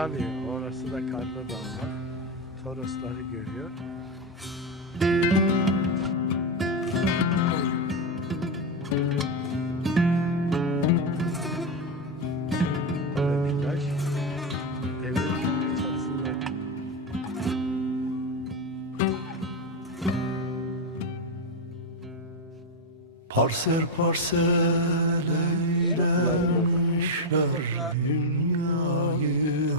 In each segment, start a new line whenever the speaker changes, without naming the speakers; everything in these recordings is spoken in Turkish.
Tabii orası da karlı dağlar. Torosları görüyor.
Parsel parsel eylemişler dünyayı.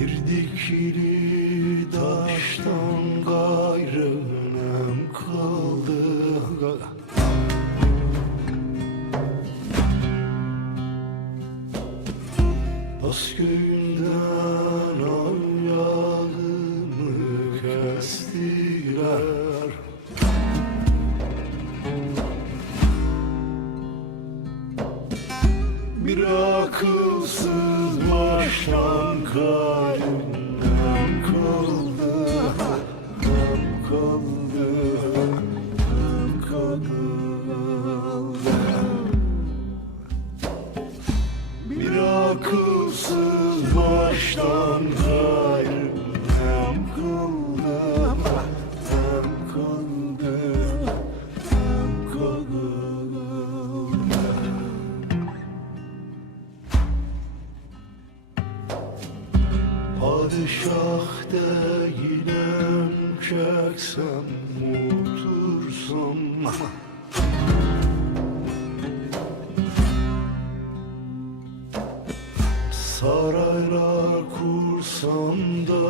Bir dikili taştan gayrı nem kaldı. Baskıyından kestiler Bir akılsız baştan kalbimden kaldı kaldı kaldı Padişah değilim çeksem otursam Saraylar kursam da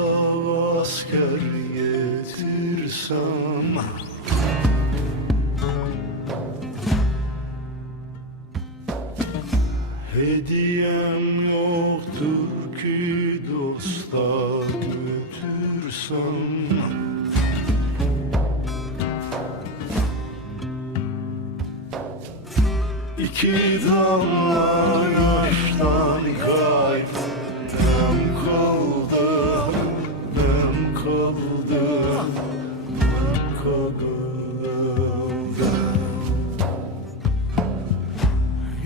asker getirsem Hediyem yoktur ki dosta götürsem İki damla yaştan kaybım kaldı, kaldı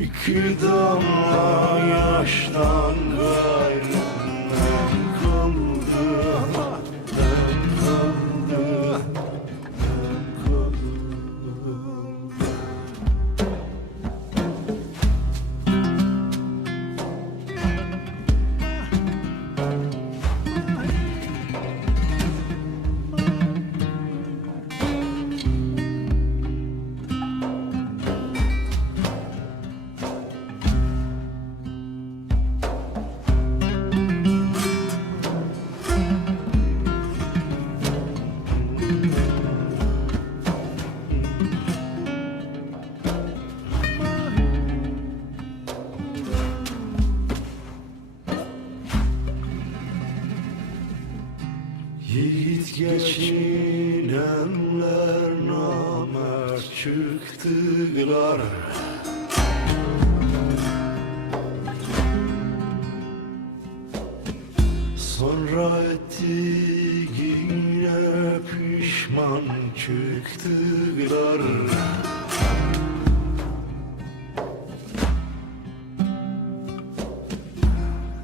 İki damla yaştan gayrı Yiğit geçinenler namert çıktılar. Sonra ettiğine pişman çıktılar.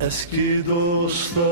Eski dostlar